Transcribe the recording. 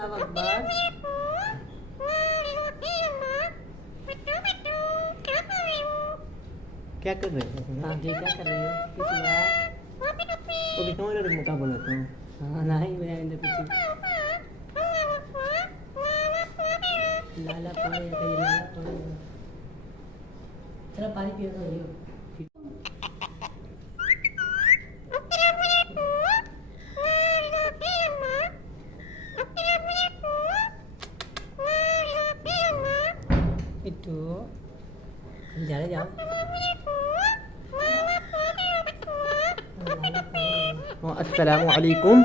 अकबर। क्या कर रहे हो? हाँ जी, क्या कर रहे हो? कुछ बात? तो दिखाओ ना मुका बोला तो। हाँ नहीं, मैं अंदर कुछ लाला पानी है, कहीं लाला पानी है। चलो पानी पियो तो लियो। itu jalan jauh. अस्सलामुअलैकुम।